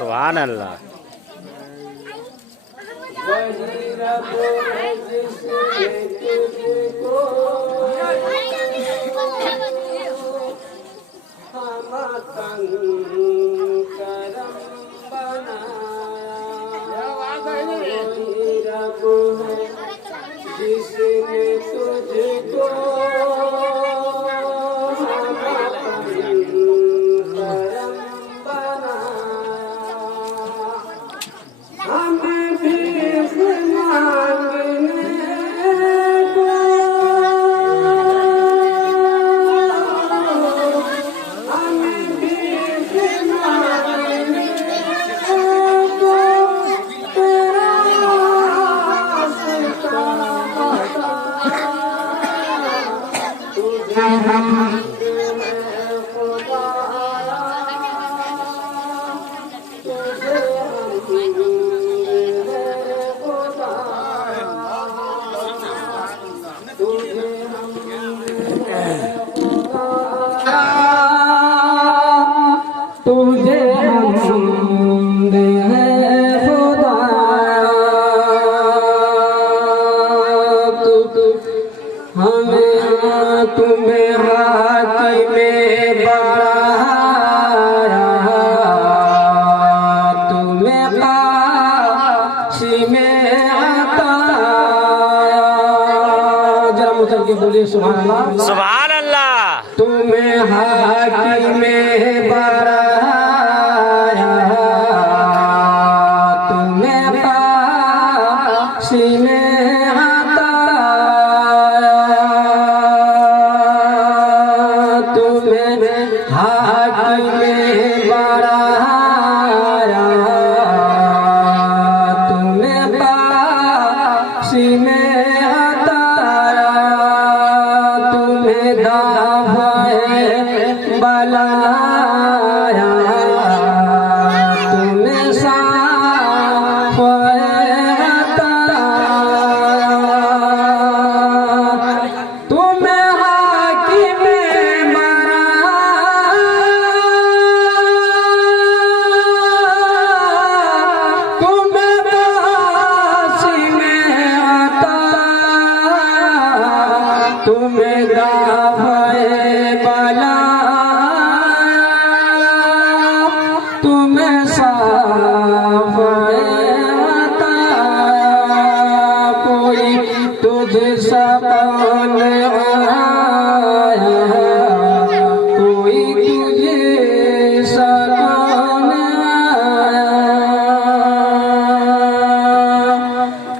सुभान अल्लाह। वही रब है जिसने तुझको हम तंग करम बनाया। वही रब है जिसने तुझको हम तंग करम बनाया। हमें भीख मांगने को हमें भीख मांगने को तेरा रास्ता बताया। तुझे हमद है खुदाया, तुझे हमद है खुदाया, तुझे हमद है खुदाया, तुझे हमद है खुदाया। हमें तुम्हें हाथ में बढ़ाया, तुम्हें काशी में हटाया। जरा मुझे के बोलिए सुभान अल्लाह। सुभान अल्लाह। तुम्हें हाथ में बढ़ाया, तुम्हें काशी में हाथ में बढ़ाया, तुम्हें काशी में हटाया। तुम्हें दाफ़े बलाया, तुम्हें साफ़े हटाया। तुम्हें हाकिम तुम्हें दाफ़े बलाया, तुम्हें साफ़े हटाया। कोई तुझसे कौन आया, कोई तुझसे कौन आया,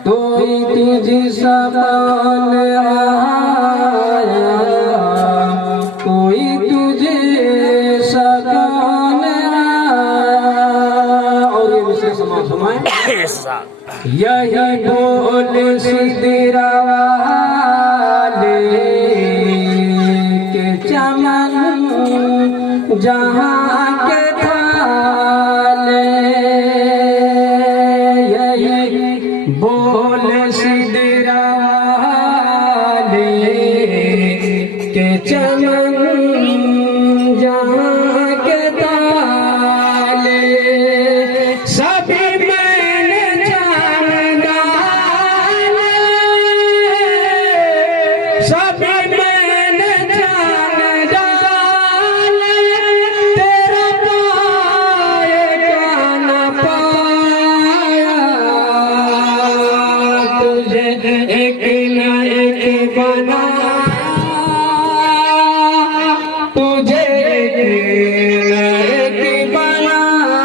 कोई तुझसे कौन आया, कोई तुझे सकौन आया। और ये दूसरे समाज समाए यही बोल सिदरा वाले के चमन जहाँ के थाले। यही बोल सिदरा वाले के चमन जहाँ के ताले। सभी मैंने जान डाले, सभी मैंने जान डाले, तेरा पाएगा न पाया। तुझे एक न एक बनाया, तुझे एक न एक बनाया,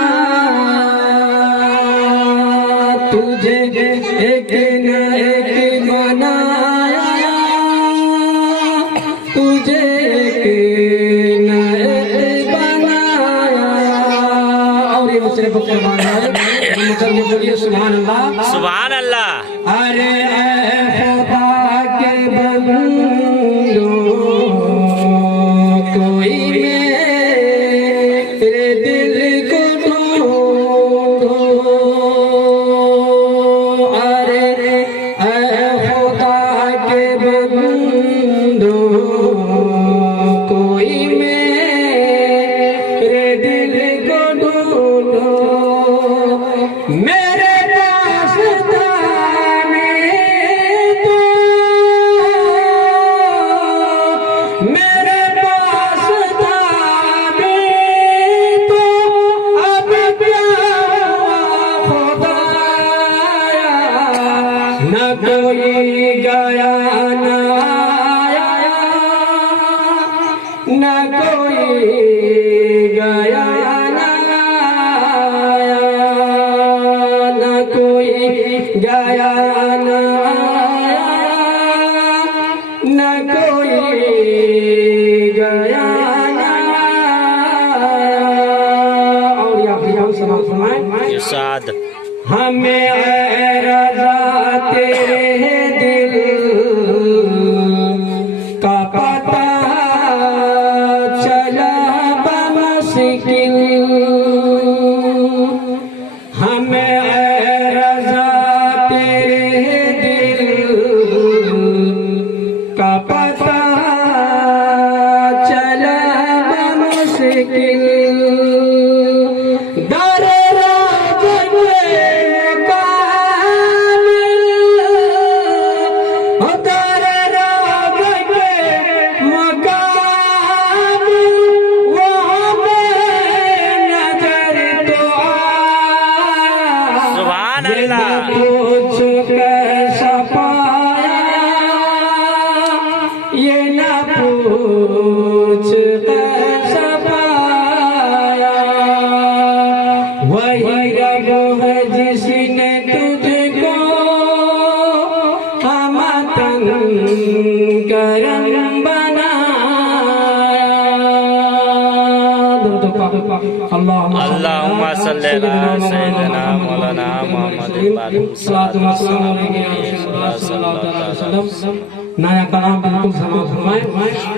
तुझे एक न एक बनाया, तुझे एक न एक बनाया। और ये मुझसे बच्चे माना है, मुझे बोलिए सुभान अल्लाह। सुभान अल्लाह। अरे खुदा के बंदो, कोई मेरे दिल को ढूंढो। अरे खुदा के बंदो, कोई मेरे दिल को ढूंढो। गया ना आया, ना कोई गया ना आया, ना कोई गया ना आया। और या फिर हम सलाम फरमाएं, इरशाद। हमें रज़ा तेरे दिल का पता चला बमुश्किल, हमें रज़ा तेरे दिल का पता चला बमुश्किल। सुभान अल्लाह। कुछ कैसा पाया, ये ना पूछ कैसा पाया। वही रब है जिसने तुझको हमतन करम बनाया। अल्लाहुम्मा सल्ली अला सय्यिदिना मौलाना मुहम्मदिन नाया कलाम बिल्कुल समाप्त फरमाएं।